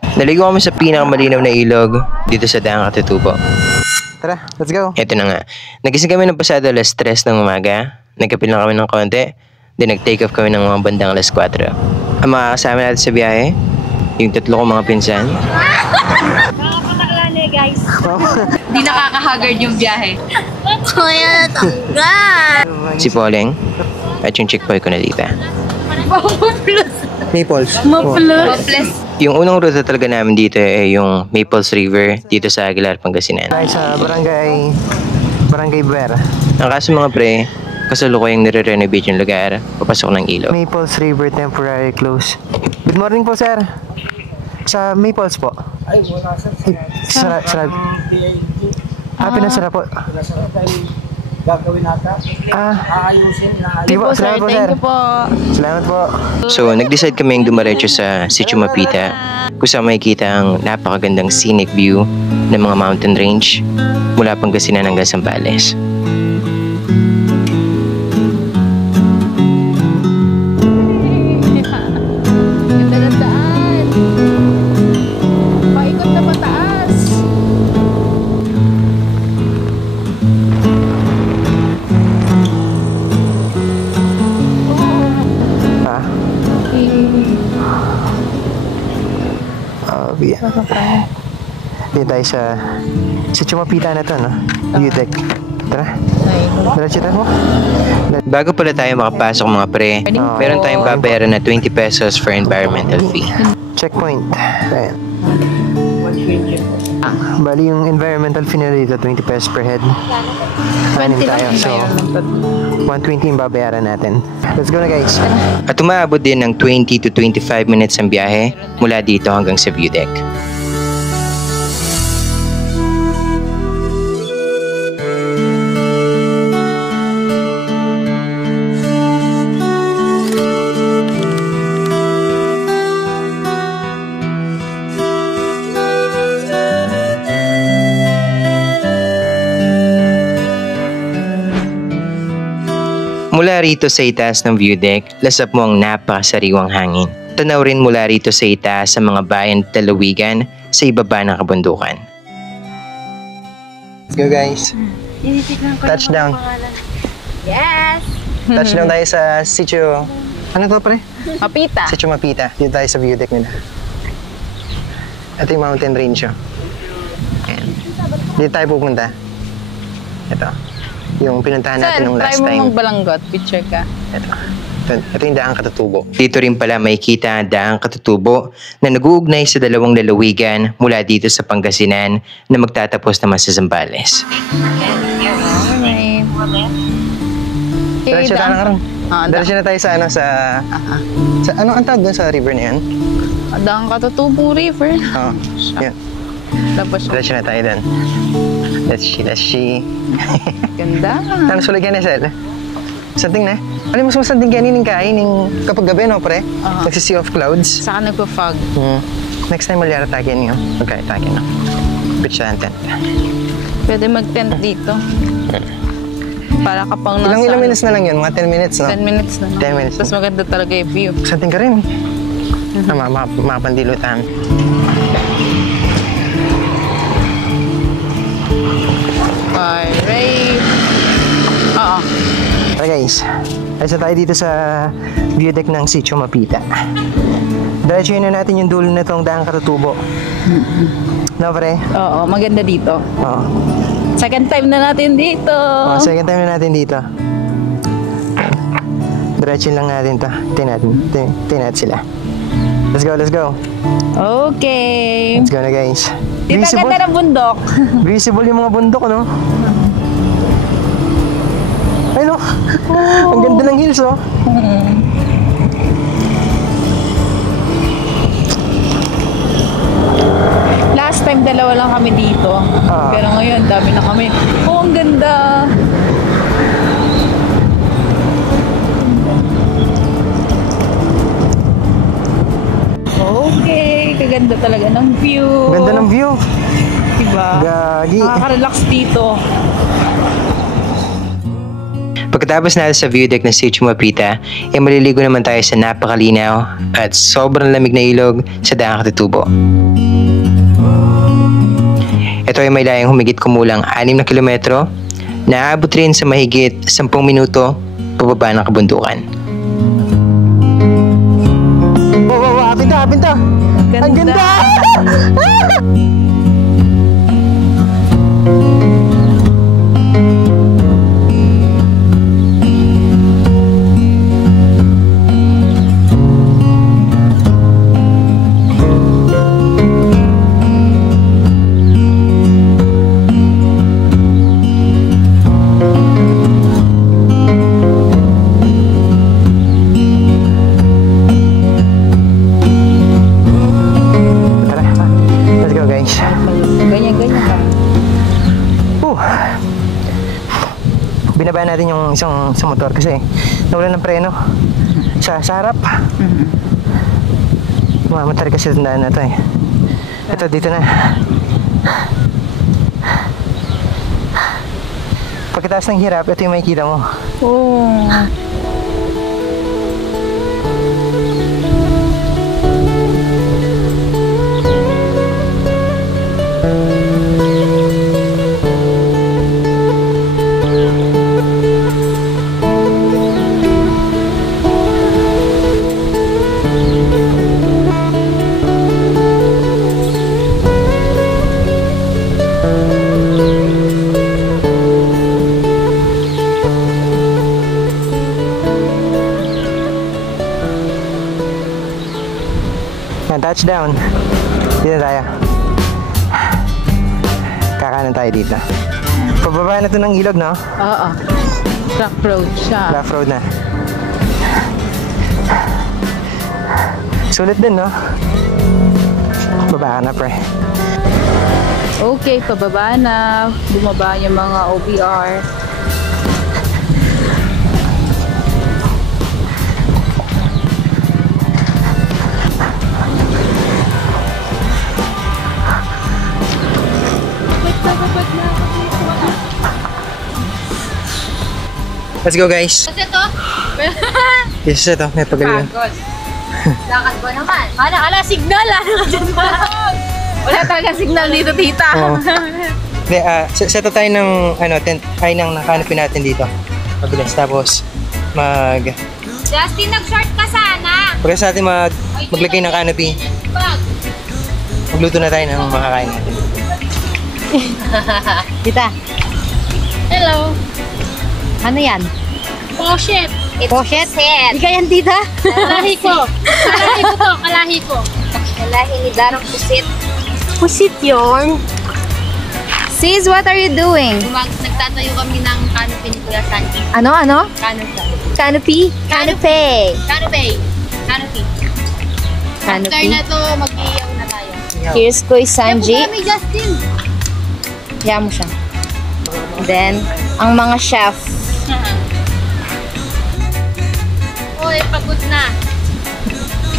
Naligo kami sa pinakamalinaw na ilog dito sa Daang Katutubo. Tara, let's go. Ito na nga. Nagising kami ng pasado alas 3 ng umaga. Nagkape lang kami ng konti. Then nag-take off kami ng mga bandang alas 4. Ang mga kasama natin sa biyahe, yung 3 kong mga pinsan. Nakakapakalala guys. Hindi nakaka-haggard yung biyahe. Kuya, tanggal! Si Poleng at yung chick boy ko na dito. Maples. Hopeless. Yung unang ruta talaga namin dito ay yung Maples River dito sa Aguilar, Pangasinan. Tayo sa Barangay Buera. Ang kaso mga pre, kasalukuyang nire-renovate yung lugar, papasok ng ilog. Maples River temporary close. Good morning po, sir. Sa Maples po. Ay, wala sir. Sarap. Pinasara po. Pinasara tayo gagawin nata. Aayusin. Di po, salamat po, sir. Thank you po. Salamat po. So, nag-decide kaming dumaretso sa Sitio Mapita kung saan makikita ang napakagandang scenic view ng mga mountain range mula Pangasinan hanggang Zambales. Ganda ng daan. Paikot na pataas. Dito tayo sa Chumapita na to, no? Udec. Tara. Diretso tayo mo. Bago pala tayo makapasok mga pre, meron tayong babayaran na 20 pesos for environmental fee. Checkpoint. Ayan. Bali yung environmental fee na dito, 20 pesos per head. 20 tayo. So, 120 yung babayaran natin. Let's go na guys. At umaabot din ng 20 to 25 minutes ang biyahe mula dito hanggang sa view deck. Mula rito sa itaas ng view deck, lasap mo ang napakasariwang hangin. Tanaw rin mula rito sa itaas sa mga bayan at lalawigan sa ibaba ng kabundukan. Let's go guys. Touchdown. Yes! Touchdown tayo sa Sitio. Ano to pre? Mapita. Sitio Mapita. Dito tayo sa view deck nila. Ito yung mountain range. Ayan. Dito tayo pupunta. Ito. Yung pinuntahan natin nung last try mo time. magbalanggot. Picture ka. Ito yung Daang Katutubo. Dito rin pala makikita ang Daang Katutubo na nag-uugnay sa dalawang lalawigan mula dito sa Pangasinan na magtatapos naman sa Zambales. Alright. Diretso tayo na karoon. Diretso na tayo sa ano sa ano ang tawag dun sa river na yan? Daang Katutubo River. Oo. Yan. Tapos Diretso na tayo dun. Let's see. ganda. Ano sulit yan, Sel? Santing na. Alam mo, santing yan yung kain kapag gabi, no, pre? Nagsisi of clouds. Saka nagpa-fog. Next time, malyara tayo yun. Pagkain tayo, no? Pitch na tent. Pwede mag-tent dito. Para kapang nasa... Ilang minutes na lang yun? Mga 10 minutes, no? 10 minutes na. 10 minutes. Tapos maganda talaga yung view. Santing ka rin. Makapandilutan. Alright. Oo. Tara guys, ayos na tayo dito sa view deck ng Sitio Mapita. Diretso na natin yung dulo na itong Daang Katutubo. No, pre? Oo, maganda dito. Oo. Second time na natin dito. Second time na natin dito. Diretso lang natin to. Tingnan sila. Let's go. Okay. Let's go na guys. Dito ang ganda ng bundok. Visible yung mga bundok, no? Ay, no? Ang ganda ng hills, oh. Last time, dalawa lang kami dito. Pero ngayon, dami na kami. Oh, ang ganda. Okay, kaganda talaga ng view. Ganda ng view. Diba? Gagi. Nakaka-relax dito. Pagkatapos natin sa view deck ng Sitio Mapita, ay maliligo naman tayo sa napakalinaw at sobrang lamig na ilog sa Daang Katutubo. Ito ay may layang humigit kumulang 6 na kilometro na aabot rin sa mahigit 10 minuto pababa ng kabundukan. Wow, pinta! Ang ganda! Binaba natin yung isang sa motor kasi nawalan ng preno sa harap. Mamatar kasi itong daan na ito eh. Ito, dito na. Pagkatapos ng hirap, ito yung makikita mo. Oh. Touchdown. Dito tayo. Kakanan tayo dito. Pababa na ito ng ilog, no? Oo. Rough road siya. Rough road na. Sulit din, no? Baba ka na, pre. Okay, pababa na. Bumaba yung mga OBR. Let's go, guys. Kasi to, Yes, ito. May pagaliwan. lakad ko naman. Mana, signal Wala talaga signal dito, tita. Oo. Hindi, set tayo ng tent, ay ng canopy natin dito. Mabilis. Tapos, Justin, nag-short ka sana. pagkas natin maglagay ng canopy, magluto na tayo ng makakain natin. Tita. Hello. Ano yan? Poshet. Poshet? Hindi ka yan, tita? Kalahi ko. Kalahi ko to. Kalahi ko. Kalahi ni Darong Pusit. Pusit yun. Sis, what are you doing? Nagtatayo kami ng canopy ni Kuya Sandy. Ano? Canopy. Canopy? Canopy. Canopy. Canopy. After Canopy. na to, mag-iiyaw na tayo. Here's Kuya Sanji. Kami, Justin. Yan mo siya. Then, ang mga chef. Uy, pagod na.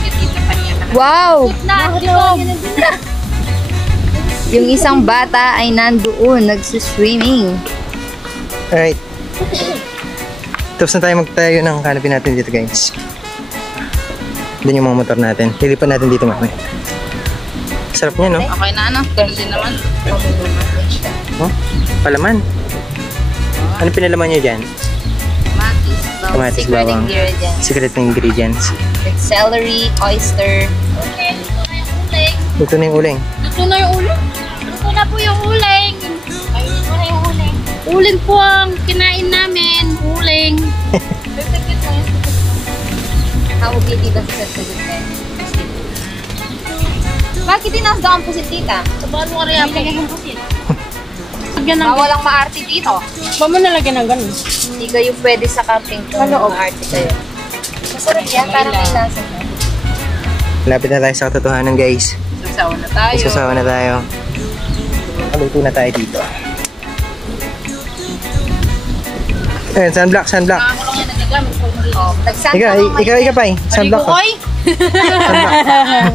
Dito pa niya. Wow! Pagod na. Dito. Yung isang bata ay nandoon, nagsuswimming. Alright. Tapos na tayo magtayo ng canopy natin dito, guys. Doon yung mga motor natin. Lilipan natin dito mamaya. Sarap niya, no? Okay na, ano? Ganun din naman. Oh, palaman. Ano pinalaman niyo dyan? Kamatis, Secret bawang. ingredients. Secret ingredients. Like celery, oyster. Okay, luto na yung uling. Luto na yung uling. Luto na yung uling? Luto na po yung uling. Ay, luto na yung uling. Uling po ang kinain namin. Uling. Hawag yung tita sa sagot na yun. Bakit tinasda ang pusit, tita? Paano ka rin ako? Lagyan ng pusit. Bawal ang maarte dito. Ba mo nalagyan ng ganun? Hindi kayo pwede sa camping kung maarte kayo. Masarap yan, parang may lasa na. Lapit na tayo sa katotohanan, guys. Sasawa na tayo. Isasawa na tayo. Paluto na tayo dito. Ayan, sunblock. Ako lang yan nagagamit ko. Oh, nagsanta Ikaw pa eh. Sunblock ko.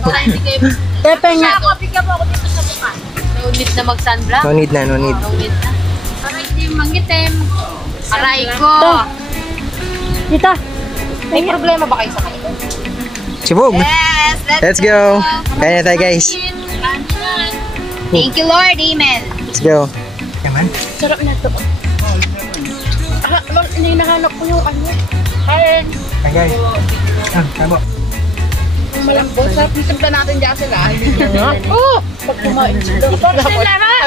Para hindi kayo... Pepe nga. Bigyan mo ako dito sa mukha. No need na mag-sunblock. No need na, no need. No need na. Para hindi mangitim. Aray ko. Tita, may problema ba kayo sa kanila? Sibog! Yes, Let's go! Kaya na tayo guys. Thank you Lord, amen. Let's go. Yaman? Sarap na to. Hinahanap ko yung ano. Kain. Hi guys. Kamo. Malambot. Sarap yung timpla natin dyan sila. Oo! Pag kumain sila.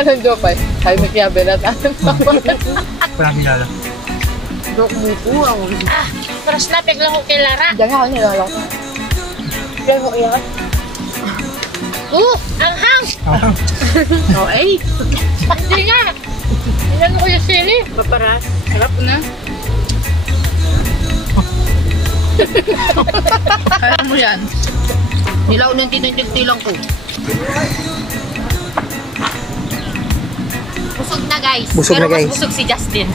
Anong joke pa? Kaya may kiyabe na tayo. Parang binala. Joke mo po. Paras na, biglang ko kay Lara. Diyan nga ako nilala ko. Kaya mo iyan. Ang hang! Oh, ay. Hindi nga. Ilan ko yung sili. Paparas. Sarap na. Kaya mo yan. Nilaw ng tinitilang ko. Busog na guys. Busog na, guys. Pero mas busog si Justin.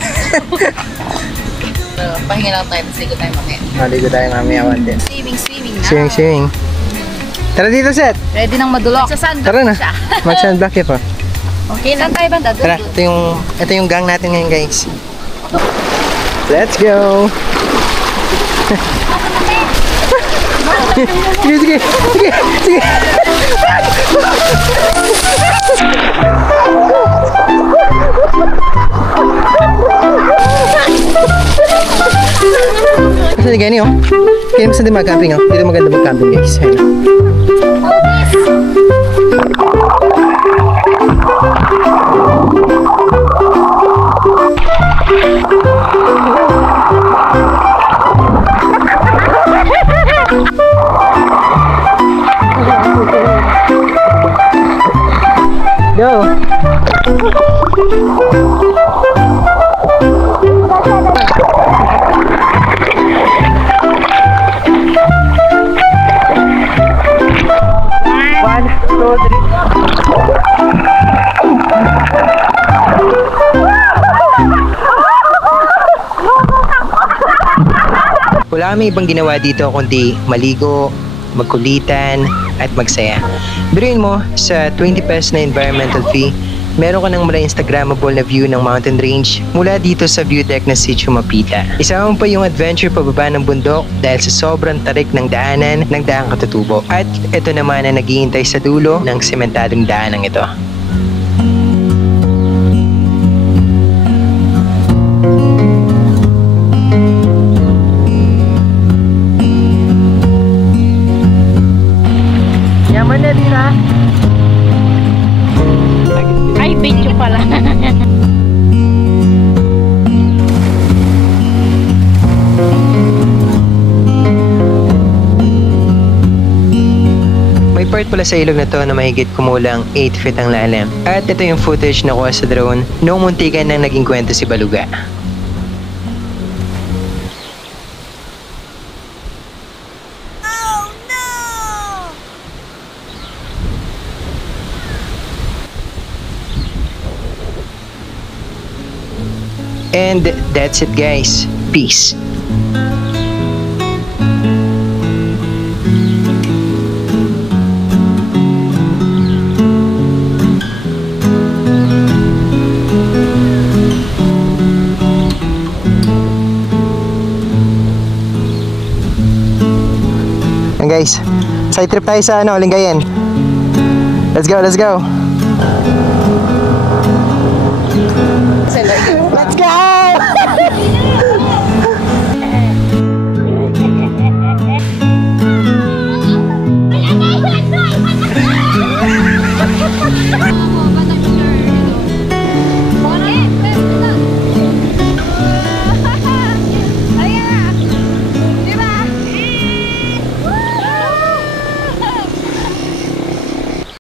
Pahinga lang tayo. Tapos ligo tayo mamaya. Maligo tayo mamaya wantin. Swimming na. Swimming. Tara dito, Seth. Ready nang madulok. Sa sandbox Tara na. siya. Mag-sandblock pa. Okay, saan tayo banda? Tara, ito yung gang natin ngayon, guys. Let's go! Sige. Kasi ni Gani, oh. Kaya mas natin mag-camping, oh. Dito maganda mag-camping, guys. Ayun. Go! One, two, three. Wala kami ibang ginawa dito kundi maligo, magkulitan, at magsaya. Biruin mo, sa 20 pesos na environmental fee, meron ka ng mula Instagrammable na view ng mountain range mula dito sa view deck ng Sitio Mapita. Isama mo pa yung adventure pababa ng bundok dahil sa sobrang tarik ng daanan ng Daang Katutubo. At ito naman na naghihintay sa dulo ng sementadong daanang ito. Yaman na din ha. Ay, video pala. May part pala sa ilog na to na mahigit kumulang 8 feet ang lalim. At ito yung footage na kuha sa drone noong muntikan nang naging kwento si Baluga. And that's it guys. Peace. And guys, side trip tayo sa Lingayen. Let's go, let's go. Sila.